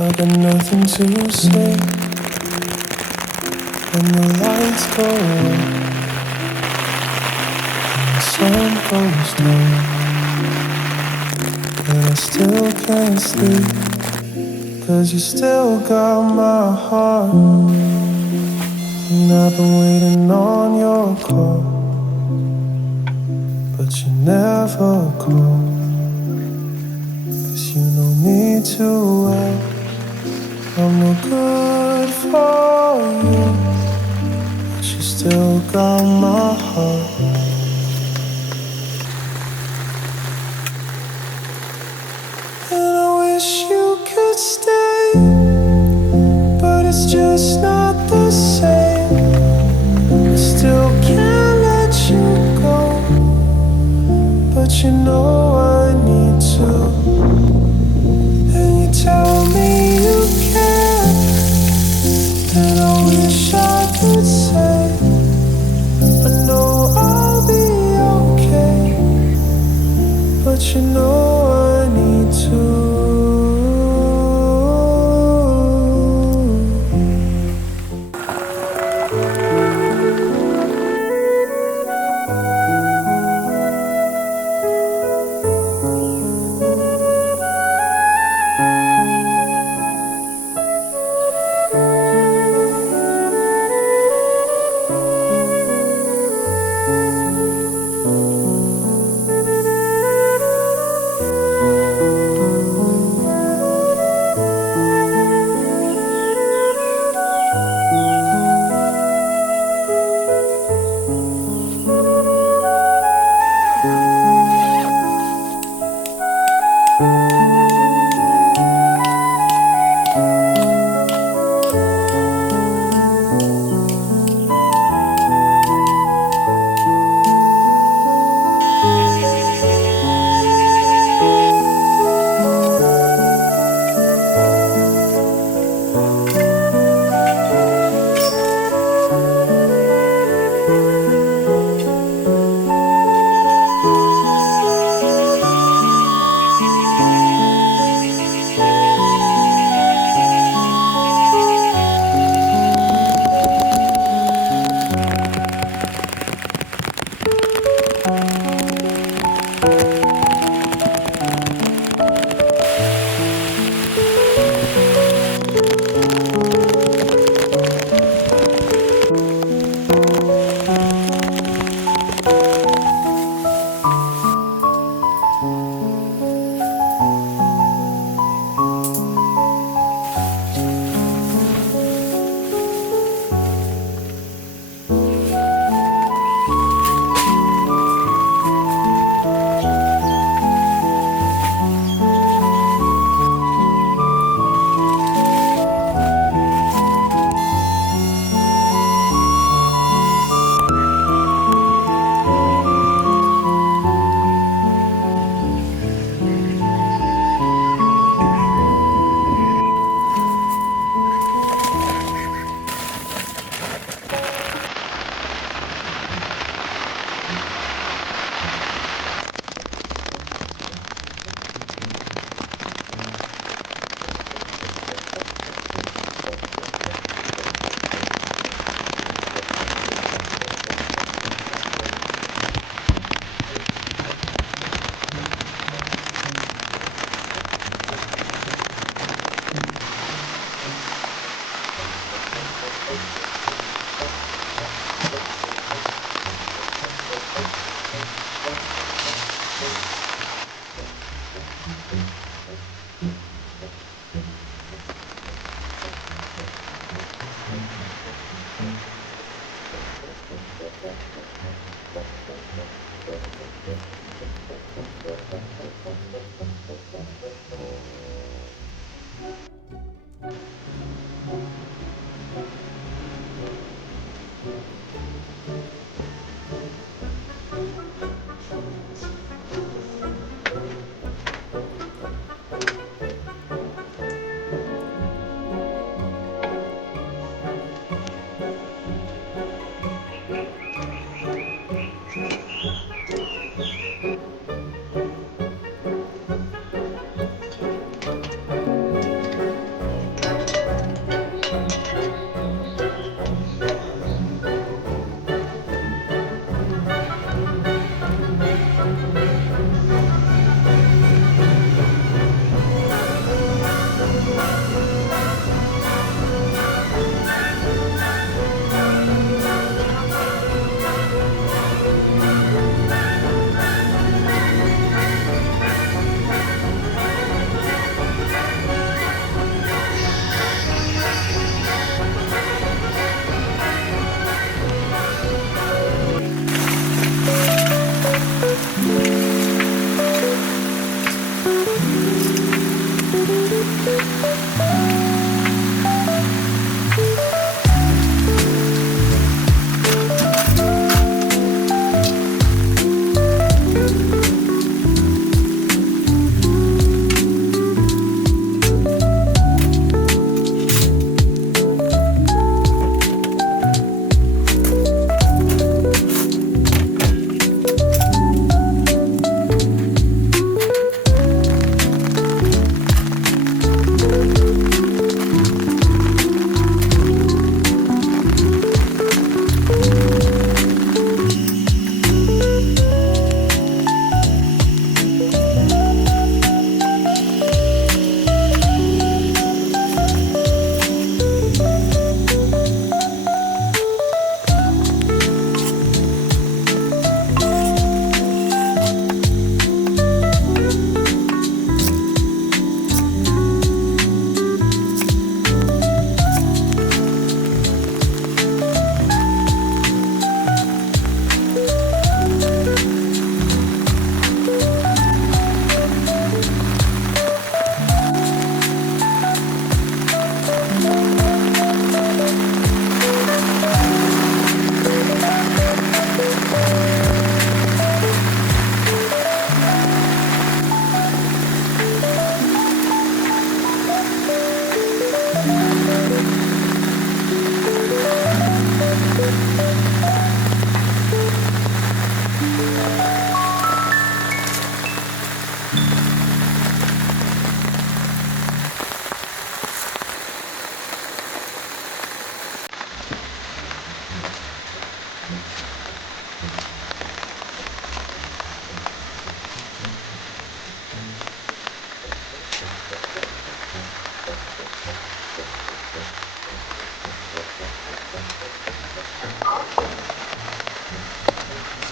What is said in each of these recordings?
I got nothing to say when the lights go out and the sun goes down, and I still can't sleep, 'cause you still got my heart, and I've been waiting on your call, but you never call, 'cause you know me too well. I'm no good for you, but you still got my heart. And I wish you could stay, but it's just not the same. I still can't let you go, but you know I need to. And you tell me you care, and I wish I could say I know I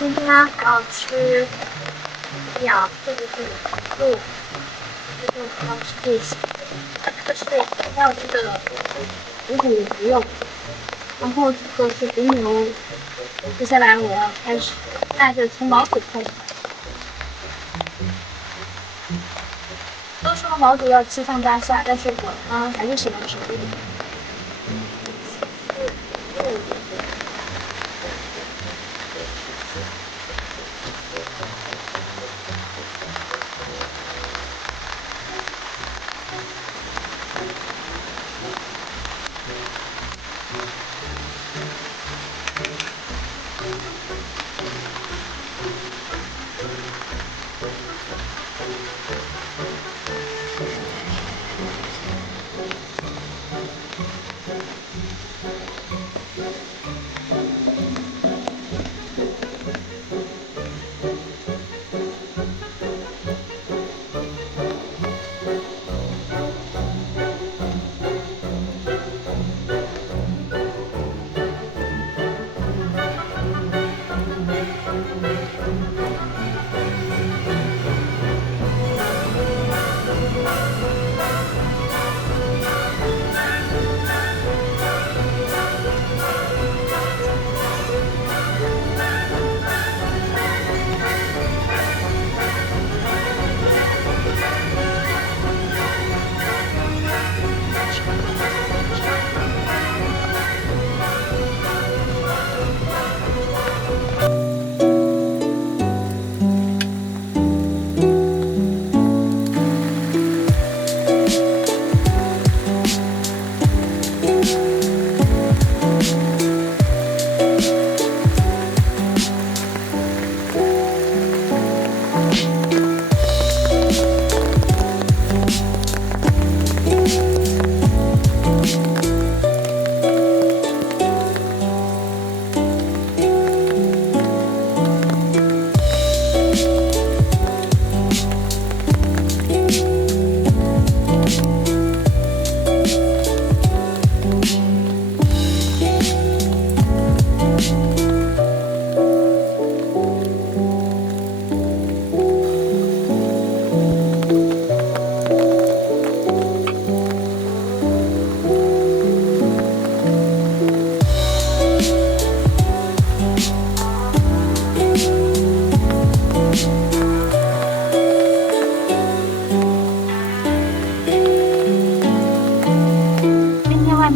今天要吃鸟或者是鹿，就是我要吃这些，就是还有这个五谷牛肉，然后这个是红牛。接下来我要开始带着从毛肚开始。都说毛肚要吃上加下，但是我呢还是喜欢吃这个。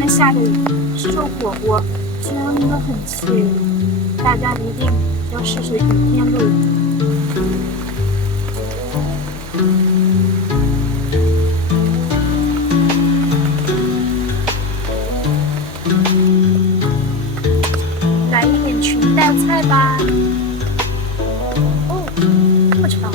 下着雨，吃着火锅，真的很惬意。大家一定要试试雨天露营。来一点裙带菜吧。哦，这么长。